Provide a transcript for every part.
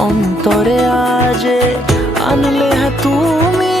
অন্তরে আজে আনলে হ্যাঁ তুমি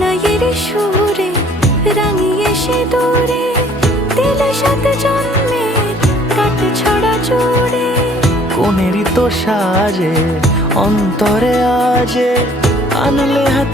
সানাইয়ের সুরে, রাঙিয়ে সে দূরে দিলে সাথে জন্মে, কাট ছড়া জোরে কোনেরই তো সাজে অন্তরে আজে, আনলে হ্যাঁ